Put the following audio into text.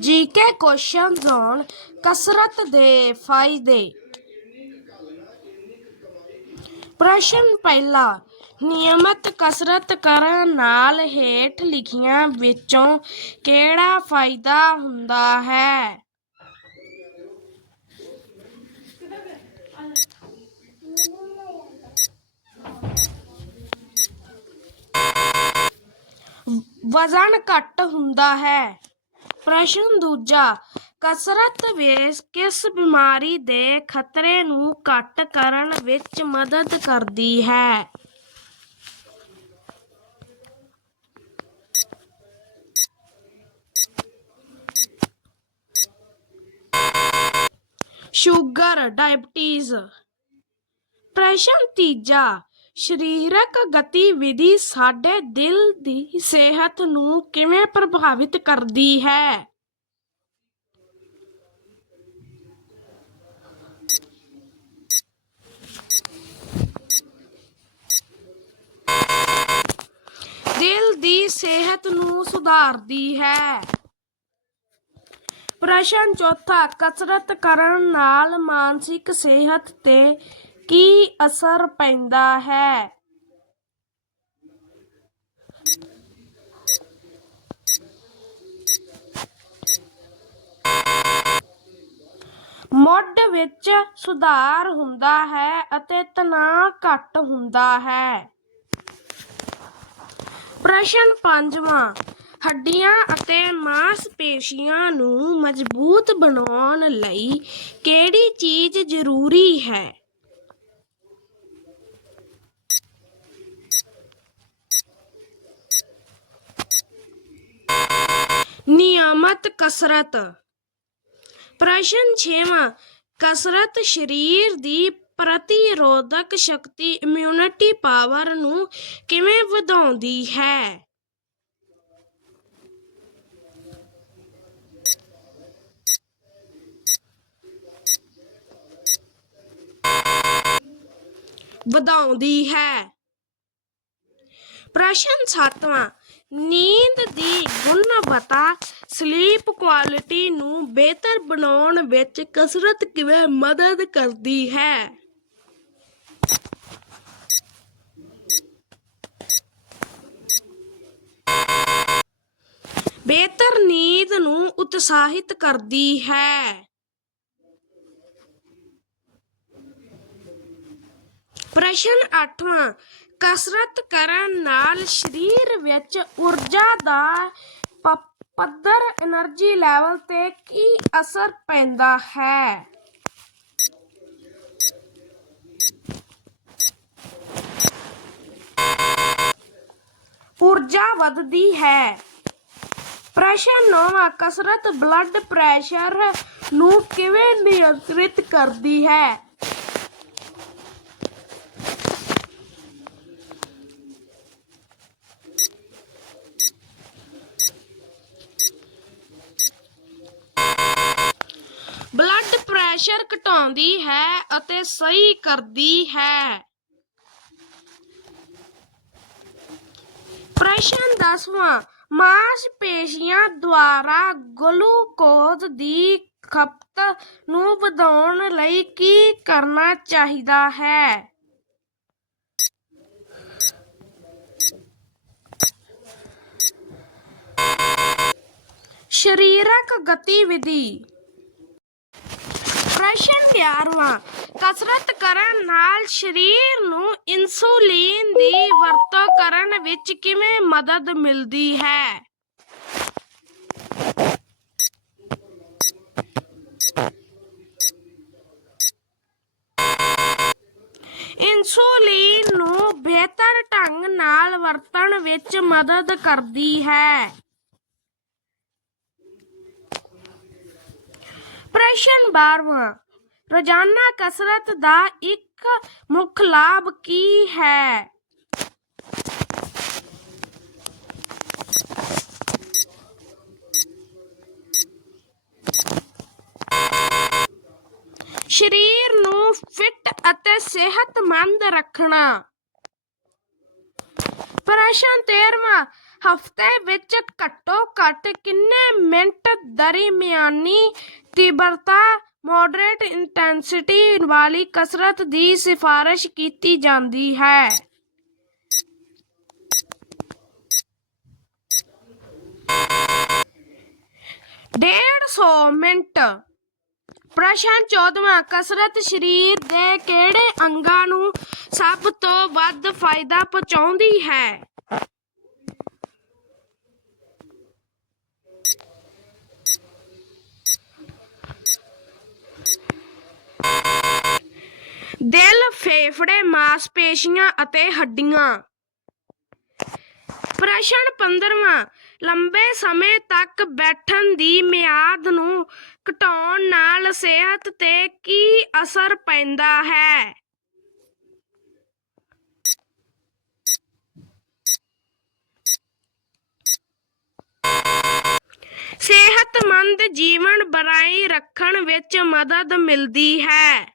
GK question zone ਕਸਰਤ ਦੇ ਫਾਇਦੇ। ਪ੍ਰਸ਼ਨ ਪਹਿਲਾ, ਨਿਯਮਤ ਕਸਰਤ ਕਰਨ ਨਾਲ ਹੇਠ ਲਿਖੀਆਂ ਵਿੱਚੋਂ ਕਿਹੜਾ ਫਾਇਦਾ ਹੁੰਦਾ ਹੈ? ਵਜ਼ਨ ਘੱਟ ਹੁੰਦਾ ਹੈ। ਪ੍ਰਸ਼ਨ ਦੂਜਾ, ਕਸਰਤ ਵਿੱਚ ਕਿਸ ਬਿਮਾਰੀ ਦੇ ਖਤਰੇ ਨੂੰ ਘੱਟ ਕਰਨ ਵਿੱਚ ਮਦਦ ਕਰਦੀ ਹੈ? Sugar, diabetes. ਪ੍ਰਸ਼ਨ ਤੀਜਾ ਸਰੀਰਕ ਗਤੀਵਿਧੀ ਸਾਡੇ ਦਿਲ ਦੀ ਸਿਹਤ ਨੂੰ ਕਿਵੇਂ ਪ੍ਰਭਾਵਿਤ ਕਰਦੀ ਹੈ? ਦਿਲ ਦੀ ਸਿਹਤ ਨੂੰ ਸੁਧਾਰਦੀ ਹੈ। ਪ੍ਰਸ਼ਨ ਚੌਥਾ, ਕਸਰਤ ਕਰਨ ਨਾਲ ਮਾਨਸਿਕ ਸਿਹਤ ਤੇ ਕੀ ਅਸਰ ਪੈਂਦਾ ਹੈ? ਮੁੱਢ ਵਿੱਚ ਸੁਧਾਰ ਹੁੰਦਾ ਹੈ ਅਤੇ ਤਣਾਅ ਘੱਟ ਹੁੰਦਾ ਹੈ। ਪ੍ਰਸ਼ਨ ਪੰਜਵਾਂ, ਹੱਡੀਆਂ ਅਤੇ ਮਾਸਪੇਸ਼ੀਆਂ ਨੂੰ ਮਜ਼ਬੂਤ ਬਣਾਉਣ ਲਈ ਕਿਹੜੀ ਚੀਜ਼ ਜ਼ਰੂਰੀ ਹੈ? ਨਿਯਮਤ ਕਸਰਤ। ਪ੍ਰਸ਼ਨ 6ਵਾਂ ਕਸਰਤ ਸਰੀਰ ਦੀ ਪ੍ਰਤੀਰੋਧਕ ਸ਼ਕਤੀ ਇਮਿਊਨਿਟੀ ਪਾਵਰ ਨੂੰ ਕਿਵੇਂ ਵਧਾਉਂਦੀ ਹੈ? ਵਧਾਉਂਦੀ ਹੈ। ਪ੍ਰਸ਼ਨ 7ਵਾਂ ਨੀਂਦ ਦੀ ਗੁਣਵੱਤਾ ਸਲੀਪ ਕੁਆਲਿਟੀ ਨੂੰ ਬਿਹਤਰ ਬਣਾਉਣ ਵਿੱਚ ਕਸਰਤ ਕਿਵੇਂ ਮਦਦ ਕਰਦੀ ਹੈ? ਬਿਹਤਰ ਨੀਂਦ ਨੂੰ ਉਤਸ਼ਾਹਿਤ ਕਰਦੀ ਹੈ। ਪ੍ਰਸ਼ਨ 8ਵਾਂ ਕਸਰਤ ਕਰਨ ਨਾਲ ਸਰੀਰ ਵਿੱਚ ਊਰਜਾ ਦਾ ਪੱਧਰ એનર્ਜੀ ਲੈਵਲ ਤੇ ਕੀ ਅਸਰ ਪੈਂਦਾ ਹੈ? ਊਰਜਾ ਵੱਧਦੀ ਹੈ। ਪ੍ਰਸ਼ਨ 9ਵਾਂ ਕਸਰਤ ਬਲੱਡ ਪ੍ਰੈਸ਼ਰ ਨੂੰ ਕਿਵੇਂ ਨਿਯੰਤਰਿਤ ਕਰਦੀ ਹੈ? ਪ੍ਰੈਸ਼ਰ ਘਟਾਉਂਦੀ ਹੈ ਅਤੇ ਸਹੀ ਕਰਦੀ ਹੈ। ਪ੍ਰਸ਼ਨ 10ਵਾਂ ਮਾਸਪੇਸ਼ੀਆਂ ਦੁਆਰਾ ਗਲੂਕੋਜ਼ ਦੀ ਖਪਤ ਨੂੰ ਵਧਾਉਣ ਲਈ ਕੀ ਕਰਨਾ ਚਾਹੀਦਾ ਹੈ? ਸਰੀਰਕ ਗਤੀਵਿਧੀ 11ਵਾਂ ਕਸਰਤ ਕਰਨ ਨਾਲ ਸਰੀਰ ਨੂੰ ਇਨਸੂਲਿਨ ਦੀ ਵਰਤੋਂ ਕਰਨ ਵਿੱਚ ਕਿਵੇਂ ਮਦਦ ਮਿਲਦੀ ਹੈ? ਇਨਸੂਲਿਨ ਨੂੰ ਬਿਹਤਰ ਢੰਗ ਨਾਲ ਵਰਤਣ ਵਿੱਚ ਮਦਦ ਕਰਦੀ ਹੈ। ਪ੍ਰਸ਼ਨ 12ਵਾਂ ਰੋਜ਼ਾਨਾ ਕਸਰਤ ਦਾ ਇੱਕ ਮੁੱਖ ਲਾਭ ਕੀ ਹੈ? ਸਰੀਰ ਨੂੰ ਫਿੱਟ ਅਤੇ ਸਿਹਤਮੰਦ ਰੱਖਣਾ। ਪ੍ਰਸ਼ਨ 13ਵਾਂ ਹਫ਼ਤੇ ਵਿੱਚ ਘੱਟੋ ਘੱਟ ਕਿੰਨੇ ਮਿੰਟ ਦਰਮਿਆਨੀ ਤੀਬਰਤਾ ਮੋਡਰੇਟ ਇੰਟੈਂਸਿਟੀ ਵਾਲੀ ਕਸਰਤ ਦੀ ਸਿਫਾਰਸ਼ ਕੀਤੀ ਜਾਂਦੀ ਹੈ। ਡੇਢ ਸੌ ਮਿੰਟ। ਪ੍ਰਸ਼ਨ 14ਵਾਂ ਕਸਰਤ ਸਰੀਰ ਦੇ ਕਿਹੜੇ ਅੰਗਾਂ ਨੂੰ ਸਭ ਤੋਂ ਵੱਧ ਫਾਇਦਾ ਪਹੁੰਚਾਉਂਦੀ ਹੈ? ਦਿਲ ਫੇਫੜੇ, ਮਾਸਪੇਸ਼ੀਆਂ ਅਤੇ ਹੱਡੀਆਂ। ਪ੍ਰਸ਼ਨ 15ਵਾਂ ਲੰਬੇ ਸਮੇਂ ਤੱਕ ਬੈਠਣ ਦੀ ਮਿਆਦ ਨੂੰ ਘਟਾਉਣ ਨਾਲ ਸਿਹਤ ਤੇ ਕੀ ਅਸਰ ਪੈਂਦਾ ਹੈ? ਸਿਹਤਮੰਦ ਜੀਵਨ ਬਣਾਈ ਰੱਖਣ ਵਿੱਚ ਮਦਦ ਮਿਲਦੀ ਹੈ।